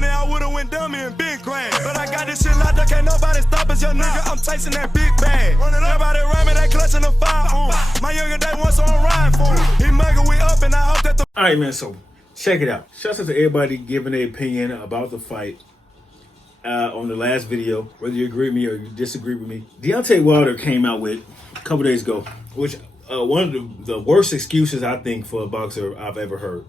money, I would've went dummy and been grand. But I got this shit locked up, can't nobody stop us, young nigga. I'm chasing that big bag. Everybody around me, they clutching the fire. My younger day once on ride for him. He mugger, we up, and I hope that the. All right, man. So check it out. Shouts out to everybody giving their opinion about the fight. On the last video, whether you agree with me or you disagree with me, Deontay Wilder came out with a couple days ago, which one of the worst excuses I think for a boxer I've ever heard.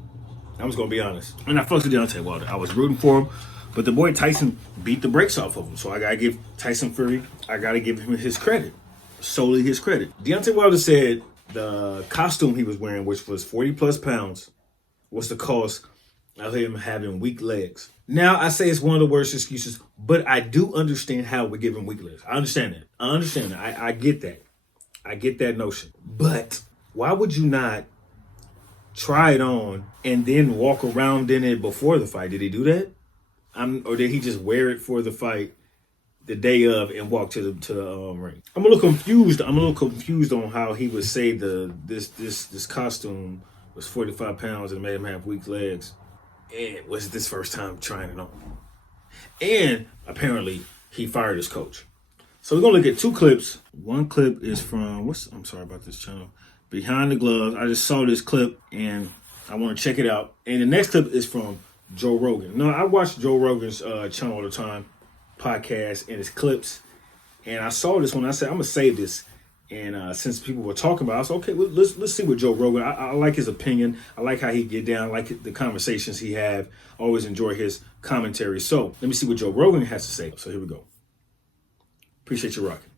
I'm just gonna be honest. And I fucked with Deontay Wilder. I was rooting for him, but the boy Tyson beat the brakes off of him. So I gotta give Tyson Fury, I gotta give him his credit, solely his credit. Deontay Wilder said the costume he was wearing, which was 40 plus pounds, was the cause of him having weak legs. Now, I say it's one of the worst excuses, but I do understand how we're giving weak legs. I understand that. I get that. I get that notion. But why would you not try it on and then walk around in it before the fight? Did he do that? Or did he just wear it for the fight the day of and walk to the ring? I'm a little confused. I'm a little confused on how he would say this costume was 45 pounds and made him have weak legs. And was this first time trying it on? And apparently he fired his coach. So we're gonna look at two clips. One clip is from I'm sorry about this channel, Behind the Gloves. I just saw this clip and I want to check it out. And the next clip is from Joe Rogan. Now I watch Joe Rogan's channel all the time, podcast and his clips. And I saw this one. I said I'm gonna save this. And since people were talking about it, I said, okay, well, let's see what Joe Rogan, I like his opinion. I like how he get down. I like the conversations he have. Always enjoy his commentary. So let me see what Joe Rogan has to say. So here we go. Appreciate you rocking.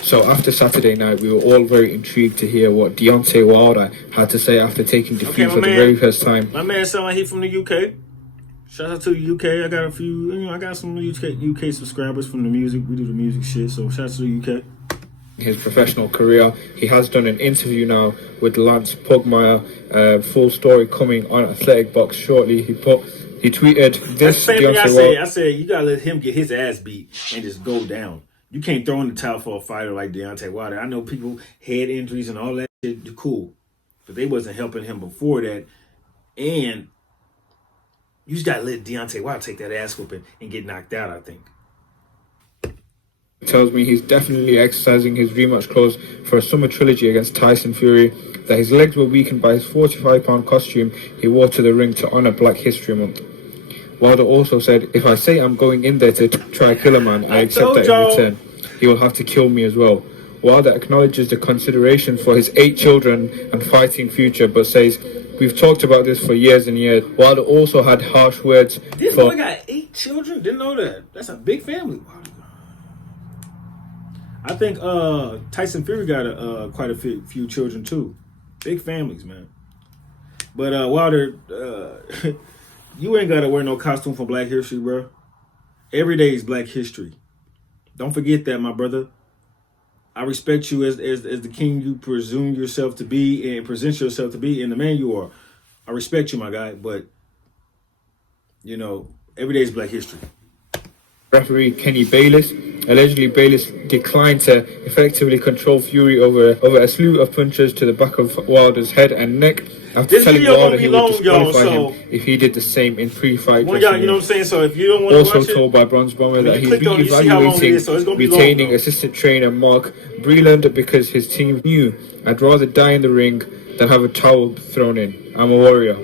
So after Saturday night, we were all very intrigued to hear what Deontay Wilder had to say after taking defeat for the very first time. My man sound like he from the UK. Shout out to the UK. I got a few, I got some UK subscribers from the music. We do the music shit, so shout out to the UK. His professional career, he has done an interview now with Lance Pugmire. Full story coming on Athletic Box shortly. He tweeted this. I said you gotta let him get his ass beat and just go down. You can't throw in the towel for a fighter like Deontay Wilder. I know people head injuries and all that shit, cool, but they wasn't helping him before that, and you just gotta let Deontay Wilder take that ass whooping and get knocked out, I think. Tells me he's definitely exercising his rematch clause for a summer trilogy against Tyson Fury, that his legs were weakened by his 45-pound costume he wore to the ring to honor Black History Month. Wilder also said, if I say I'm going in there to try kill a man, I accept that in return. He will have to kill me as well. Wilder acknowledges the consideration for his 8 children and fighting future, but says, we've talked about this for years and years. Wilder also had harsh words. This boy got 8 children? Didn't know that. That's a big family. I think Tyson Fury got quite a few children too. Big families, man. But Wilder, you ain't got to wear no costume for Black History, bro. Every day is Black History. Don't forget that, my brother. I respect you as the king you presume yourself to be and present yourself to be, and the man you are. I respect you, my guy, but, every day is Black History. Referee Kenny Bayless. Allegedly, Bayless declined to effectively control Fury over a slew of punches to the back of Wilder's head and neck after telling Wilder he would disqualify him if he did the same in pre-fight. You know what I'm saying? So if you don't want to also told by Bronze Bomber that he's reevaluating retaining assistant trainer Mark Breland because his team knew I'd rather die in the ring than have a towel thrown in. I'm a warrior.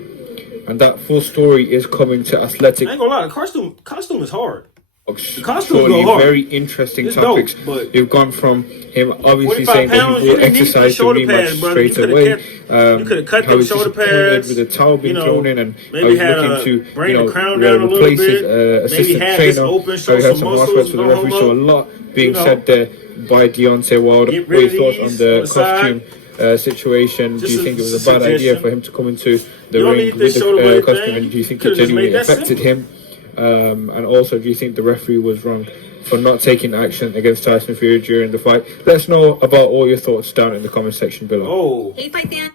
And that full story is coming to Athletic. I ain't gonna lie, the costume is hard. The costume very interesting it's topics. Dope, you've gone from him obviously saying that he will exercise the rematch straight away. You could have cut them shoulder pads with a towel being thrown in, and maybe how he's looking to bring the crown down a little bit. Assistant trainer. How he had some harsh words for the referee. So a lot being said there by Deontay Wilder. What are your thoughts on the costume situation? Do you think it was a bad idea for him to come into the ring with the costume, and do you think it genuinely affected him? And also, do you think the referee was wrong for not taking action against Tyson Fury during the fight? Let us know about all your thoughts down in the comment section below. Oh, hey, fight fan.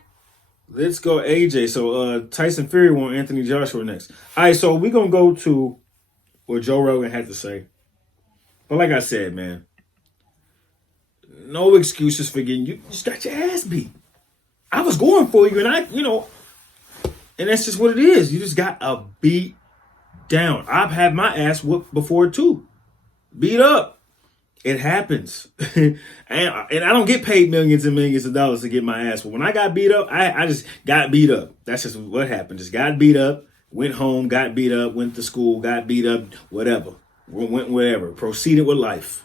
Let's go, AJ. So Tyson Fury won Anthony Joshua next. All right, so we're going to go to what Joe Rogan had to say. But like I said, man, no excuses for getting you just got your ass beat. I was going for you, and and that's just what it is. You just got a beat down. I've had my ass whooped before too. Beat up. It happens. and I don't get paid millions and millions of dollars to get my ass whooped. When I got beat up, I just got beat up. That's just what happened. Just got beat up, went home, got beat up, went to school, got beat up, whatever. Went whatever. Proceeded with life.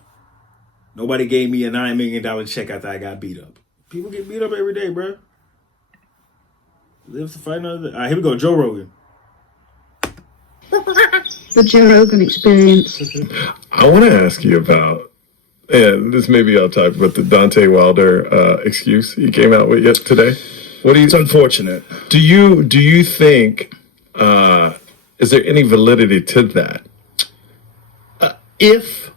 Nobody gave me a $9 million check after I got beat up. People get beat up every day, bro. Live to fight another day. All right, here we go. Joe Rogan. The Joe Rogan experience. I want to ask you about, and this may be off topic, but the Deontay Wilder excuse he came out with today. What do you? It's unfortunate. Do you think? Is there any validity to that? If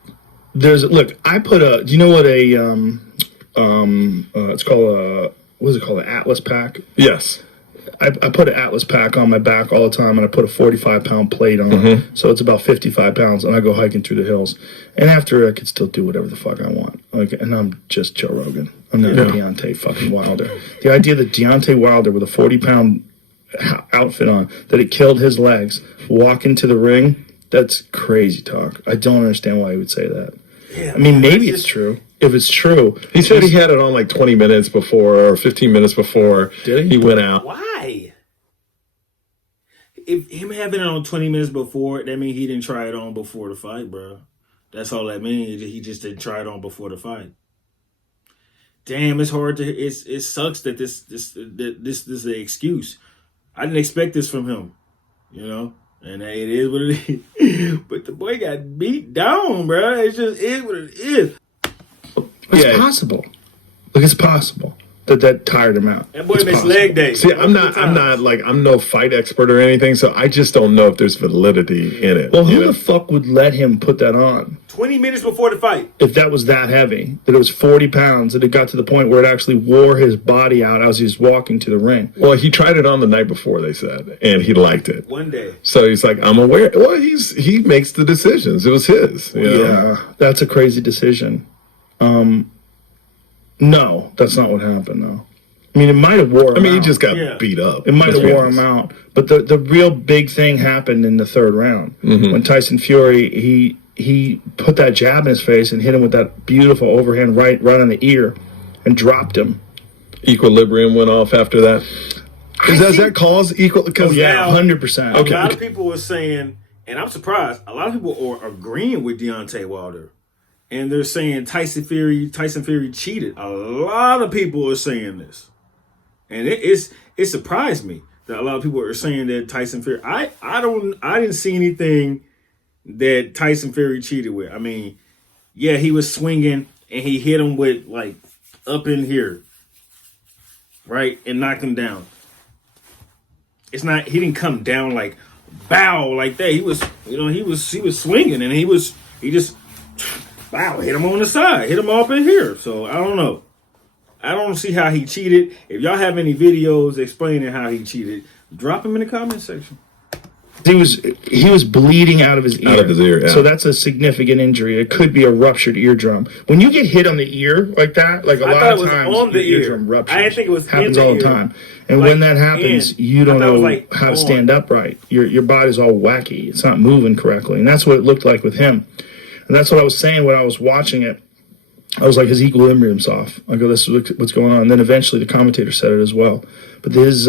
there's I put do you know what it's called what is it called, an Atlas pack? Yes. I put an Atlas pack on my back all the time, and I put a 45-pound plate on, so it's about 55 pounds, and I go hiking through the hills. And after, I could still do whatever the fuck I want. And I'm just Joe Rogan. I'm not Deontay fucking Wilder. The idea that Deontay Wilder with a 40-pound outfit on, that it killed his legs, walk into the ring, that's crazy talk. I don't understand why he would say that. Yeah, I mean, maybe it's true. If it's true, he said he had it on like 20 minutes before or 15 minutes before he went out. Why? If him having it on 20 minutes before, that means he didn't try it on before the fight, bro. That's all that means. He just didn't try it on before the fight. Damn, it's hard to. It sucks that this is the excuse. I didn't expect this from him, and it is what it is. But the boy got beat down, bro. It just is what it is. It's possible. It's possible that tired him out. That boy missed leg day. See, I'm no fight expert or anything, so I just don't know if there's validity in it. Well, who the fuck would let him put that on? 20 minutes before the fight. If that was that heavy, that it was 40 pounds, that it got to the point where it actually wore his body out as he was walking to the ring. Well, he tried it on the night before, they said, and he liked it. One day. So he's like, I'm aware. Well, he makes the decisions. It was his. Yeah, that's a crazy decision. No, that's not what happened, though. I mean, it might have wore him out. He just got beat up. It might have wore him out. But the real big thing happened in the third round. When Tyson Fury, he put that jab in his face and hit him with that beautiful overhand right on the ear and dropped him. Equilibrium went off after that. Does that cause equal? Yeah, 100%. Okay. A lot of people were saying, and I'm surprised, a lot of people are agreeing with Deontay Wilder. And they're saying Tyson Fury cheated. A lot of people are saying this. And it surprised me that a lot of people are saying that Tyson Fury. I didn't see anything that Tyson Fury cheated with. I mean, yeah, he was swinging and he hit him with like up in here, right, and knocked him down. He didn't come down like bow like that. He was swinging and he just wow, hit him on the side, hit him up in here. So I don't know. I don't see how he cheated. If y'all have any videos explaining how he cheated, drop them in the comment section. He was bleeding out of his ear. Out of his ear, yeah. So that's a significant injury. It could be a ruptured eardrum. When you get hit on the ear like that, like a lot of times on the your ear. eardrum ruptures. I didn't think it was happens in the all the ear. time. And when that happens, you don't know how to stand upright. Your body's all wacky. It's not moving correctly. And that's what it looked like with him. And that's what I was saying when I was watching it. I was like, his equilibrium's off. I go, this is what's going on. And then eventually the commentator said it as well. But his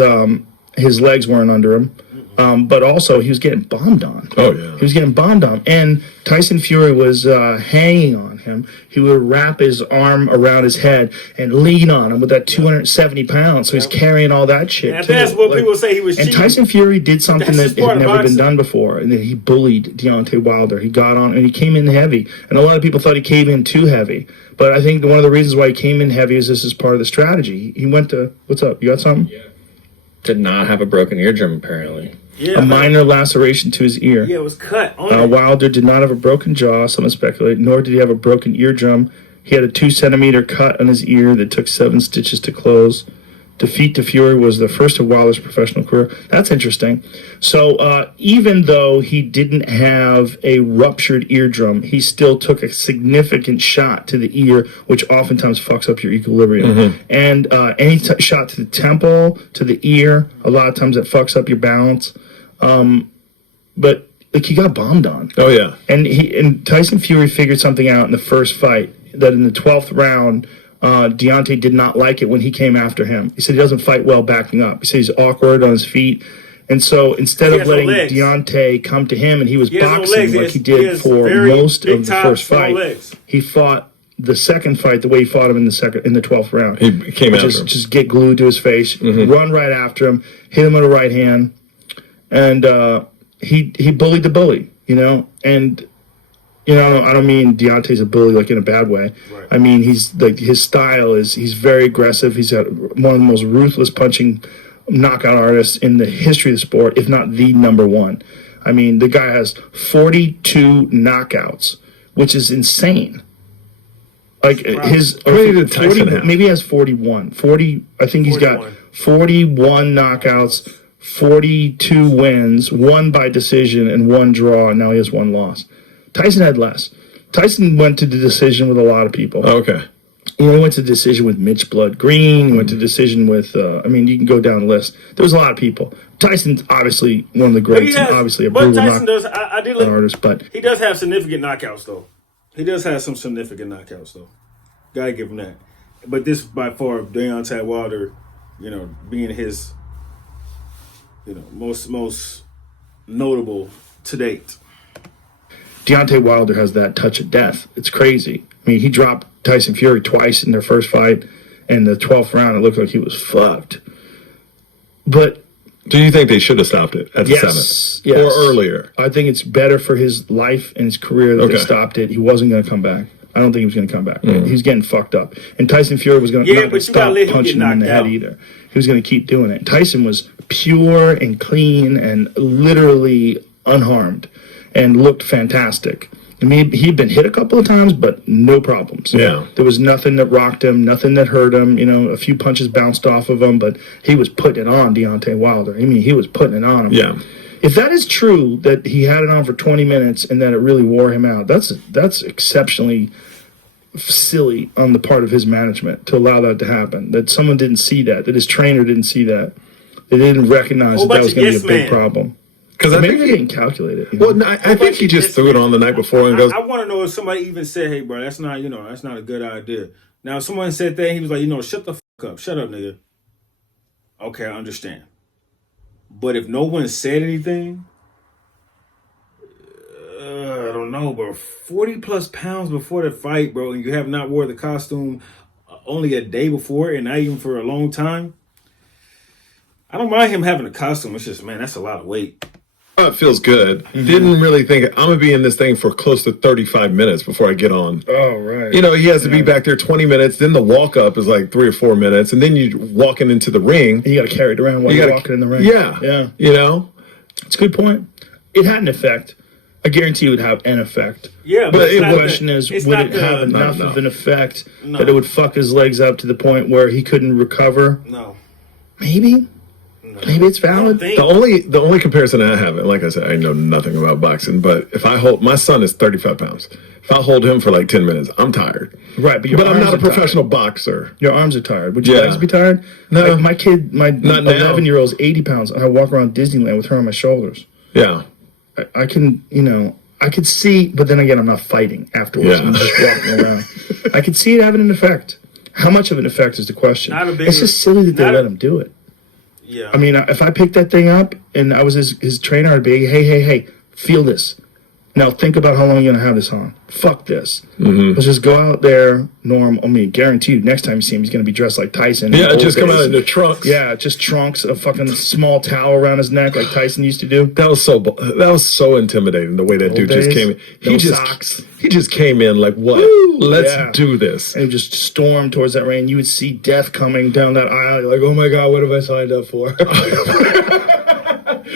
legs weren't under him. But also, he was getting bombed on. Oh, yeah. He was getting bombed on. And Tyson Fury was hanging on him. He would wrap his arm around his head and lean on him with that 270 pounds. So he's carrying all that shit. And that's what people say he was cheating. And Tyson Fury did something that had never been done before. And then he bullied Deontay Wilder. He got on and he came in heavy. And a lot of people thought he came in too heavy. But I think one of the reasons why he came in heavy is this is part of the strategy. He went to, what's up? You got something? Yeah. Did not have a broken eardrum, apparently. Yeah, a minor laceration to his ear. Yeah, it was cut. Wilder did not have a broken jaw, some speculate, nor did he have a broken eardrum. He had a 2-centimeter cut on his ear that took 7 stitches to close. defeat to Fury was the first of Wilder's professional career. That's interesting. So even though he didn't have a ruptured eardrum, he still took a significant shot to the ear, which oftentimes fucks up your equilibrium. And any shot to the temple, to the ear, a lot of times it fucks up your balance. But like, he got bombed on. Oh yeah. And Tyson Fury figured something out in the first fight, that in the 12th round, Deontay did not like it when he came after him. He said he doesn't fight well backing up. He said he's awkward on his feet. And so instead of letting Deontay come to him and he was boxing like he did for most of the first fight, he fought the second fight the way he fought him in the 12th round. He came after him. Just get glued to his face, run right after him, hit him with a right hand, and he bullied the bully, and I don't mean Deontay's a bully like in a bad way. Right. I mean, he's like, his style is, he's very aggressive. He's got one of the most ruthless punching knockout artists in the history of the sport, if not the number one. I mean, the guy has 42 knockouts, which is insane. Like his 40, maybe he has 41. 40, I think he's 41. Got 41 knockouts, 42 wins, 1 by decision and 1 draw, and now he has 1 loss. Tyson had less. Tyson went to the decision with a lot of people. Okay. He went to decision with Mitch Blood Green. He went to decision with, you can go down the list. There was a lot of people. Tyson's obviously one of the greats, and obviously a brutal artist. But he does have significant knockouts, though. He does have some significant knockouts, though. Gotta give him that. But this, by far, Deontay Wilder, being his, most notable to date. Deontay Wilder has that touch of death. It's crazy. I mean, he dropped Tyson Fury twice in their first fight. In the 12th round, it looked like he was fucked. But do you think they should have stopped it at the 7th? Yes. Or earlier? I think it's better for his life and his career that they stopped it. He wasn't going to come back. I don't think he was going to come back. He was getting fucked up. And Tyson Fury was going to stop punching him in the head either. He was going to keep doing it. Tyson was pure and clean and literally unharmed and looked fantastic. I mean, he'd been hit a couple of times, but no problems. Yeah. There was nothing that rocked him, nothing that hurt him. A few punches bounced off of him, but he was putting it on Deontay Wilder. I mean, he was putting it on him. Yeah. If that is true, that he had it on for 20 minutes and that it really wore him out, that's exceptionally silly on the part of his management to allow that to happen. That someone didn't see that his trainer didn't see that. They didn't recognize that was going to be a big problem. Because maybe he didn't calculate it. Well, no, I think he just threw it on the night before and goes. I want to know if somebody even said, "Hey, bro, that's not a good idea." Now, if someone said that, he was like, "Shut the fuck up, shut up, nigga." Okay, I understand. But if no one said anything, I don't know, bro. 40 plus pounds before the fight, bro, and you have not wore the costume only a day before, and not even for a long time. I don't mind him having a costume. It's just, man, that's a lot of weight. Oh, it feels good. Didn't really think I'm gonna be in this thing for close to 35 minutes before I get on. Oh, right. He has to be back there 20 minutes. Then the walk up is like 3 or 4 minutes, and then you walking into the ring. And you got to carry it around while you're walking in the ring. Yeah. It's a good point. It had an effect. I guarantee it would have an effect. Yeah, but the question is, would it have enough of an effect that it would fuck his legs up to the point where he couldn't recover? No. Maybe. Maybe it's valid. The only comparison I have, and like I said, I know nothing about boxing, but if I hold, my son is 35 pounds. If I hold him for like 10 minutes, I'm tired. Right, but I'm not a professional boxer. Your arms are tired. Would your legs be tired? No. Like my kid, my 11-year-old is 80 pounds, and I walk around Disneyland with her on my shoulders. Yeah. I can, I could see, but then again, I'm not fighting afterwards. I'm just walking around. I could see it having an effect. How much of an effect is the question? It's just silly that they let him do it. Yeah. I mean, if I picked that thing up and I was his trainer, I'd be, hey, feel this. Now think about how long you're going to have this on. Fuck this. Let's just go out there, Norm. I mean, guarantee you, next time you see him, he's going to be dressed like Tyson. Yeah, just come out in the trunks. Yeah, just trunks, a fucking small towel around his neck like Tyson used to do. That was so intimidating, the way that dude just came in. He just came in like, what? Woo, Let's do this. And he just stormed towards that ring. You would see death coming down that aisle. You're like, oh my God, what have I signed up for?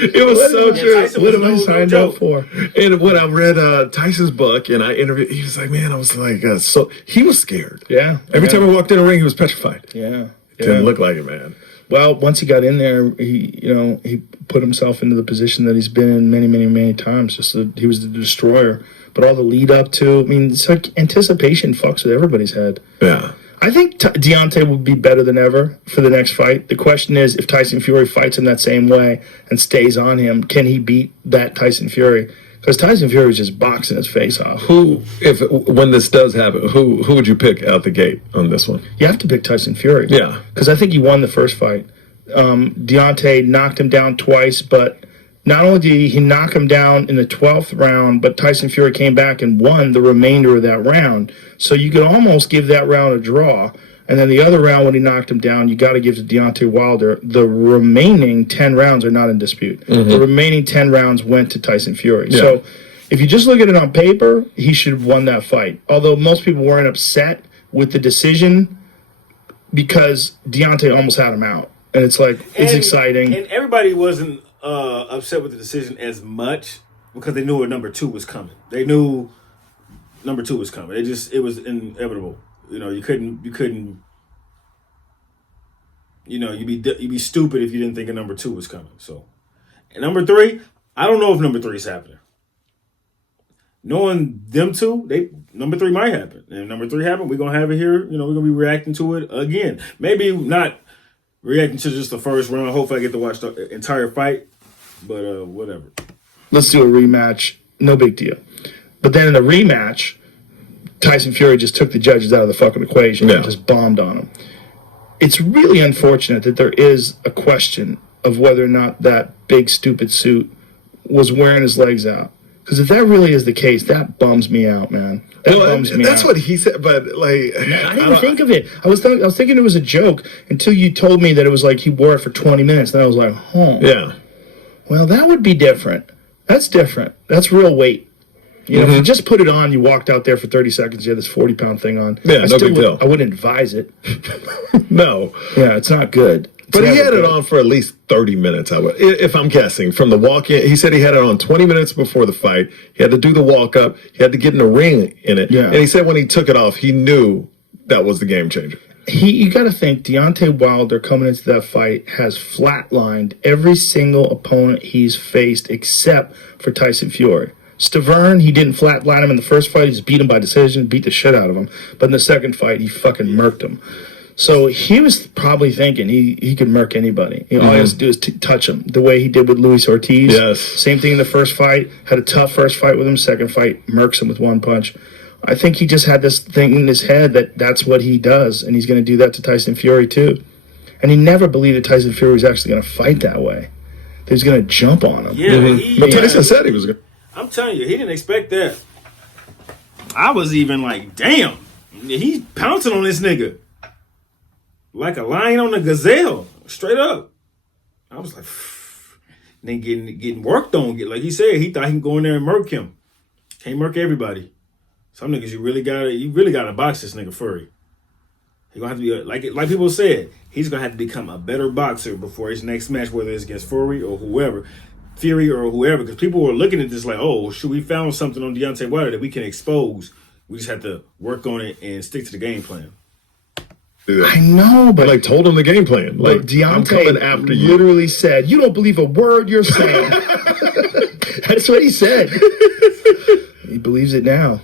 It was so true. What have I signed up for? And when I read Tyson's book and I interviewed, he was like, man, I was like, so he was scared. Yeah. Every time I walked in the ring, he was petrified. Yeah. Didn't look like it, man. Well, once he got in there, he put himself into the position that he's been in many, many, many times. Just that he was the destroyer. But all the lead up to, I mean, it's like anticipation fucks with everybody's head. Yeah. I think Deontay will be better than ever for the next fight. The question is, if Tyson Fury fights him that same way and stays on him, can he beat that Tyson Fury? Because Tyson Fury is just boxing his face off. When this does happen, who would you pick out the gate on this one? You have to pick Tyson Fury. Yeah. Because I think he won the first fight. Deontay knocked him down twice, but not only did he knock him down in the 12th round, but Tyson Fury came back and won the remainder of that round. So you could almost give that round a draw. And then the other round when he knocked him down, you got to give to Deontay Wilder. The remaining 10 rounds are not in dispute. Mm-hmm. The remaining 10 rounds went to Tyson Fury. Yeah. So if you just look at it on paper, he should have won that fight. Although most people weren't upset with the decision because Deontay almost had him out. And it's like, it's exciting. And everybody wasn't upset with the decision as much because they knew a number 2 was coming. They knew number 2 was coming. It was inevitable. You couldn't. You'd be stupid if you didn't think a number 2 was coming. So, and number 3, I don't know if number 3 is happening. Knowing them two, number 3 might happen. And if number 3 happen, we're gonna have it here. We're gonna be reacting to it again. Maybe not reacting to just the first round. Hopefully, I get to watch the entire fight. But whatever. Let's do a rematch. No big deal. But then in the rematch, Tyson Fury just took the judges out of the fucking equation and just bombed on them. It's really unfortunate that there is a question of whether or not that big stupid suit was wearing his legs out. Because if that really is the case, that bums me out, man. That's what he said, but like... I didn't think of it. I was thinking it was a joke until you told me that it was like he wore it for 20 minutes. And I was like, Yeah. Well, that would be different. That's different. That's real weight. If you just put it on, you walked out there for 30 seconds, you had this 40-pound thing on. Yeah, no big deal. I wouldn't advise it. No. Yeah, it's not good. But he had it on for at least 30 minutes, if I'm guessing. From the walk-in, he said he had it on 20 minutes before the fight. He had to do the walk-up. He had to get in the ring in it. Yeah. And he said when he took it off, he knew that was the game changer. You got to think Deontay Wilder coming into that fight has flatlined every single opponent he's faced except for Tyson Fury. Stavern, he didn't flatline him in the first fight. He just beat him by decision, beat the shit out of him. But in the second fight, he fucking murked him. So he was probably thinking he could murk anybody. All he has to do is touch him, the way he did with Luis Ortiz. Yes. Same thing in the first fight. Had a tough first fight with him. Second fight, murks him with one punch. I think he just had this thing in his head that that's what he does, and he's going to do that to Tyson Fury too. And he never believed that Tyson Fury was actually going to fight that way. That he was going to jump on him. Yeah, but Tyson said he was going to. I'm telling you, he didn't expect that. I was even like, damn, he's pouncing on this nigga. Like a lion on a gazelle, straight up. I was like, then getting worked on. Like he said, he thought he can go in there and murk him. Can't murk everybody. Some niggas you really gotta box this nigga Fury. He gonna have to be like people said, he's gonna have to become a better boxer before his next match, whether it's against Fury or whoever, because people were looking at this like, oh, should we found something on Deontay Wilder that we can expose? We just have to work on it and stick to the game plan. I know, but like told him the game plan. Like Deontay after literally said, "You don't believe a word you're saying." That's what he said. He believes it now.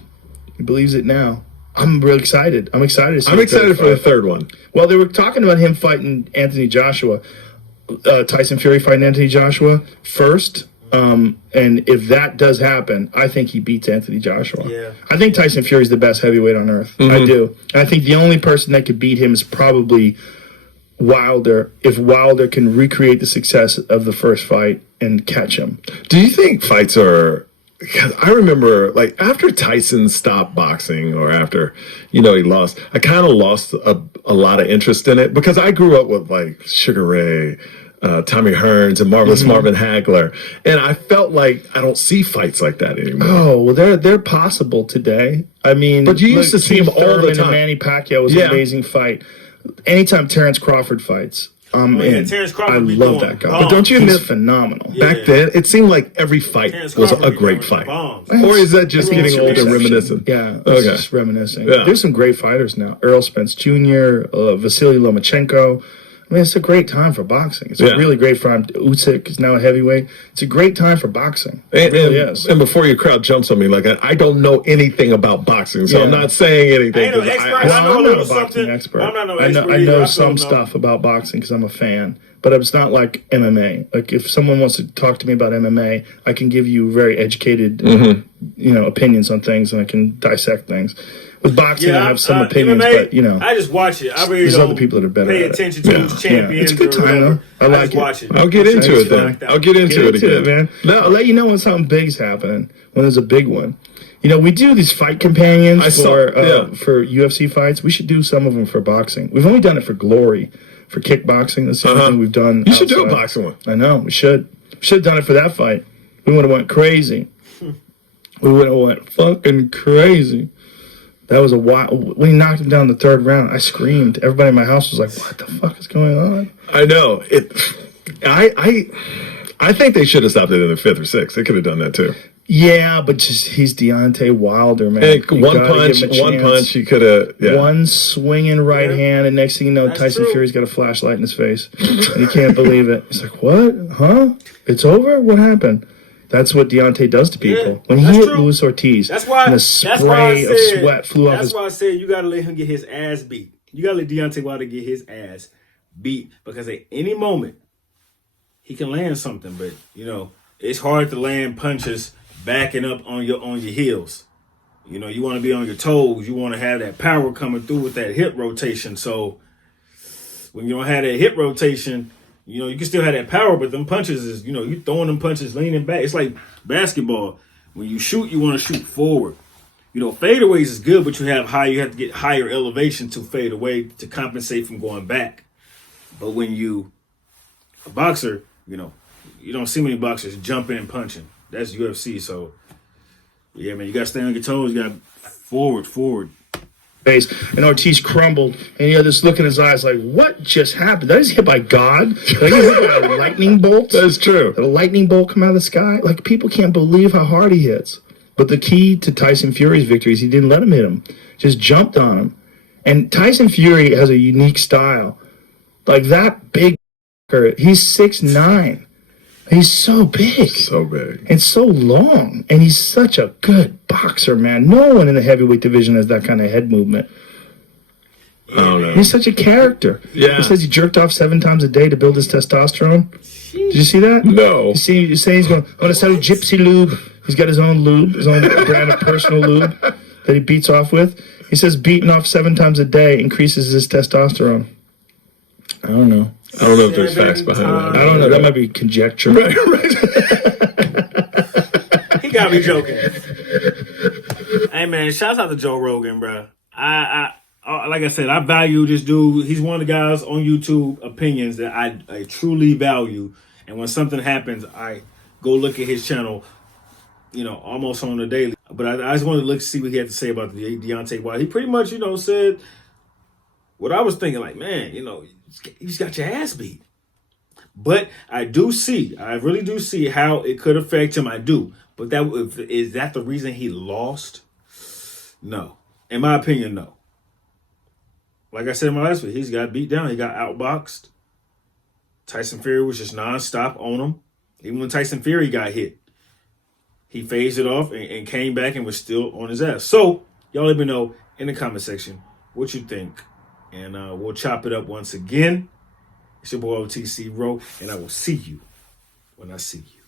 I'm real excited. I'm excited to see. I'm excited for the third one. Well, they were talking about him fighting Anthony Joshua, Tyson Fury fighting Anthony Joshua first. And if that does happen, I think he beats Anthony Joshua. Yeah. I think Tyson Fury's the best heavyweight on earth. I do. And I think the only person that could beat him is probably Wilder, if Wilder can recreate the success of the first fight and catch him. Do you think fights are... Because I remember, like, after Tyson stopped boxing or after, he lost, I kind of lost a lot of interest in it because I grew up with, like, Sugar Ray, Tommy Hearns and Marvelous Marvin Hagler. And I felt like I don't see fights like that anymore. Oh, well, they're possible today. I mean, but you used to see them all the time. Manny Pacquiao was an amazing fight. Anytime Terrence Crawford fights, Terrence Crawford, I love that guy. But don't you admit, phenomenal. Yeah. Back then, it seemed like every fight was a great fight. Or is that just getting old and reminiscent? Yeah, it's just reminiscing. Yeah. There's some great fighters now. Errol Spence Jr., Vasily Lomachenko. I mean, it's a great time for boxing. It's a really great time. Usyk is now a heavyweight. It's a great time for boxing. It really is. And before your crowd jumps on me, like I don't know anything about boxing, so I'm not saying anything. I ain't no expert. I'm not a boxing expert. I'm not no expert. I know some stuff about boxing because I'm a fan, but it's not like MMA. Like if someone wants to talk to me about MMA, I can give you very educated, opinions on things, and I can dissect things. With boxing, I have some opinions, MMA, but I just watch it. I really there's don't other people that are better pay at attention it. to who's champions. It's a good time, though. I like just watch it. I'll get into it then. I'll get into it again, man. No, I'll let you know when something big's happening. When there's a big one. We do these fight companions for UFC fights. We should do some of them for boxing. We've only done it for Glory, for kickboxing. That's the only thing we've done. You should do a boxing one. I know. We should. We should have done it for that fight. We would have went crazy. We would have went fucking crazy. That was a wild. When he knocked him down in the third round, I screamed. Everybody in my house was like, "What the fuck is going on?" I know it. I think they should have stopped it in the 5th or 6th. They could have done that too. Yeah, but he's Deontay Wilder, man. Hey, one punch, he could have. Yeah. One swinging right hand, and next thing you know, Tyson Fury's got a flashlight in his face, and he can't believe it. He's like, "What? Huh? It's over? What happened?" That's what Deontay does to people. Yeah, when he hit Luis Ortiz, and a spray of sweat flew off his... That's why I said you got to let him get his ass beat. You got to let Deontay Wilder get his ass beat, because at any moment, he can land something. But, it's hard to land punches backing up on your heels. You want to be on your toes. You want to have that power coming through with that hip rotation. So when you don't have that hip rotation... you can still have that power, but them punches is, you throwing them punches leaning back. It's like basketball. When you shoot, you want to shoot forward. Fadeaways is good, but you have to get higher elevation to fade away to compensate from going back. But when a boxer, you don't see many boxers jumping and punching. That's UFC. So, yeah, man, you got to stay on your toes. You got forward. Face, and Ortiz crumbled, and he had this look in his eyes like, what just happened? That is hit by God? Did I get hit by a lightning bolt? That's true. Did a lightning bolt come out of the sky? Like, people can't believe how hard he hits. But the key to Tyson Fury's victory is he didn't let him hit him. Just jumped on him. And Tyson Fury has a unique style. Like, that big he's 6'9". He's so big. So big. And so long. And he's such a good boxer, man. No one in the heavyweight division has that kind of head movement. I don't know. He's such a character. Yeah. He says he jerked off 7 times a day to build his testosterone. Did you see that? No. You say he's going to sell Gypsy Lube. He's got his own lube, his own brand of personal lube that he beats off with. He says beating off 7 times a day increases his testosterone. I don't know. I don't know if there's facts behind that. I don't know. That might be conjecture. Right. He got me joking. Hey, man, shouts out to Joe Rogan, bro. I like I said, I value this dude. He's one of the guys on YouTube opinions that I truly value. And when something happens, I go look at his channel, almost on a daily. But I just wanted to see what he had to say about the Deontay Wilder. He pretty much, said what I was thinking, like, man, you just got your ass beat. But I really do see how it could affect him. I do. But is that the reason he lost? No. In my opinion, no. Like I said in my last video, he's got beat down. He got outboxed. Tyson Fury was just nonstop on him. Even when Tyson Fury got hit, he phased it off and came back and was still on his ass. So, y'all let me know in the comment section what you think. And we'll chop it up once again. It's your boy OTC Rowe, and I will see you when I see you.